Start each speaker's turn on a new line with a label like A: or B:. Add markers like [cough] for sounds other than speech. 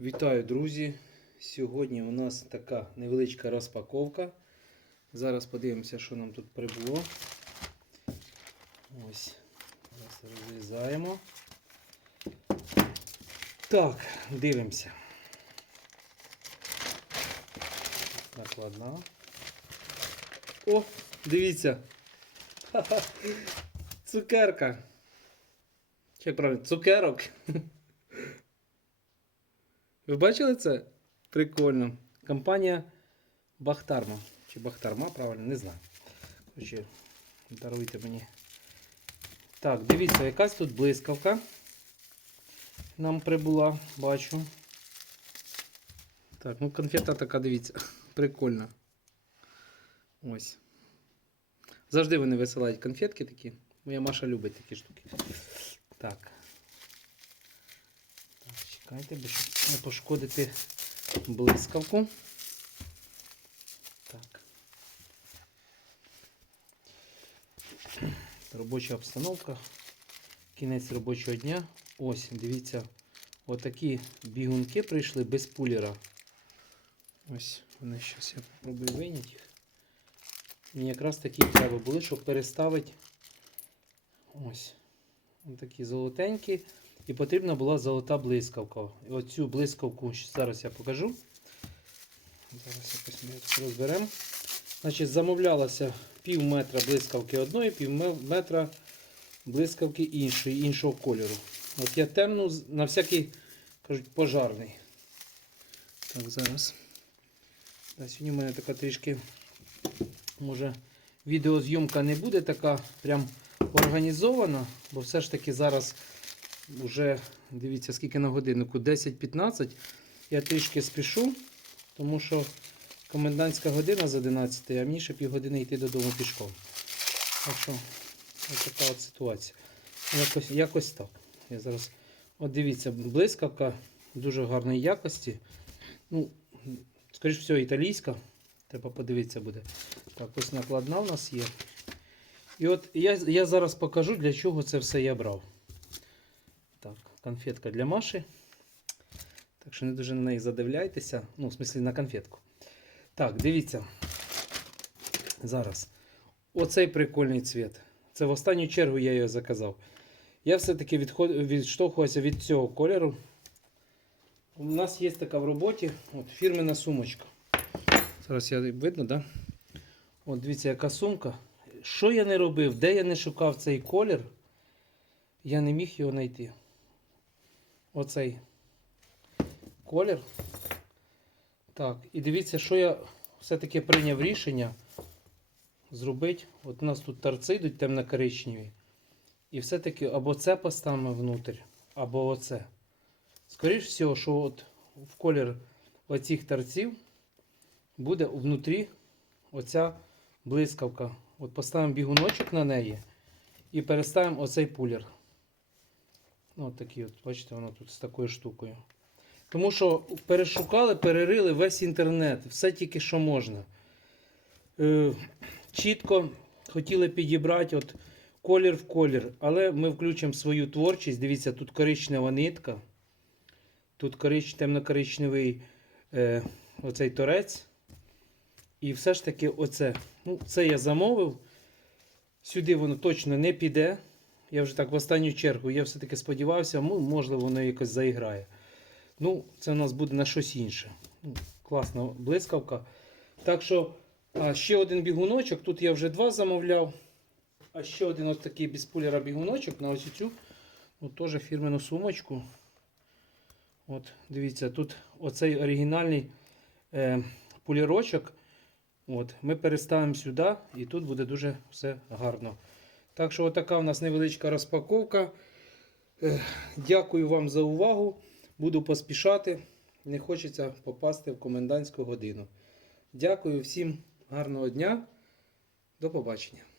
A: Вітаю, друзі! Сьогодні у нас така невеличка розпаковка. Зараз подивимося, що нам тут прибуло. Ось, зараз розрізаємо. Так, дивимося. Накладна. О, дивіться. Ха-ха. Цукерка. Як правильно? Цукерок. Ви бачили це? Прикольно. Компанія Бахтарма. Чи Бахтарма, правильно, не знаю. Короче, даруйте мені. Так, дивіться, якась тут блискавка. Нам прибула, бачу. Так, ну конфета така, дивіться, [laughs] прикольна. Ось. Завжди вони висилають конфетки такі. Моя Маша любить такі штуки. Так. Чекайте, щоб не пошкодити блискавку. Так. Робоча обстановка. Кінець робочого дня. Ось, дивіться, отакі бігунки прийшли без пулера. Ось, вони зараз я спробую вийняти їх. Мені якраз такі треба були, щоб переставити. Ось. Такі золотенькі. І потрібна була золота блискавка. І оцю блискавку зараз я покажу. Зараз якось ми розберемо. Значить, замовлялося пів метра блискавки одної, пів метра блискавки іншої, іншого кольору. От я темну на всякий, кажуть, пожарний. Так, зараз. Да, сьогодні в мене така трішки, може, відеозйомка не буде така прям організована, бо все ж таки зараз вже, дивіться, скільки на годиннику, 10-15. Я трішки спішу, тому що комендантська година з 11, а мені ще півгодини йти додому пішком. Так що, ось така от ситуація. Якось, якось так. Я зараз, от дивіться, блискавка дуже гарної якості. Ну, скоріш всього, італійська. Треба подивитися буде. Так, ось накладна у нас є. І от я, я зараз покажу, для чого це все я брав. Так, конфетка для Маші. Так що не дуже на неї задивляйтеся. Ну, в смислі на конфетку. Так, дивіться. Зараз. Оцей прикольний цвіт. Це в останню чергу я його заказав. Я все-таки відход... відштовхувався від цього кольору. У нас є така в роботі от, фірмена сумочка. Зараз я видно? Да? От дивіться, яка сумка. Що я не робив, де я не шукав цей колір, я не міг його знайти. Оцей колір. Так, і дивіться, що я все-таки прийняв рішення зробити. От у нас тут торці йдуть темно-коричневі. І все-таки або це поставимо внутрь, або оце. Скоріше всього, що от в колір оцих торців буде внутрі оця блискавка. От поставимо бігуночок на неї і переставимо оцей пулер. Ну, от такий от, бачите, воно тут з такою штукою. Тому що перешукали, перерили весь інтернет, все тільки що можна. Е, чітко хотіли підібрати от колір в колір, але ми включимо свою творчість. Дивіться, тут коричнева нитка, тут корич, темно-коричневий е, оцей торець. І все ж таки, оце. Ну, це я замовив. Сюди воно точно не піде. Я вже так в останню чергу я все-таки сподівався, ну, можливо, воно якось заіграє. Ну, це у нас буде на щось інше. Ну, Класна блискавка. Так що, а ще один бігуночок. Тут я вже два замовляв. А ще один ось такий без пулера бігуночок на ось цю ну, теж фірмену сумочку. От, Дивіться, тут оцей оригінальний е, пулерочок. От, Ми переставимо сюди і тут буде дуже все гарно. Так що, отака у нас невеличка розпаковка. Дякую вам за увагу. Буду поспішати. Не хочеться попасти в комендантську годину. Дякую всім гарного дня. До побачення.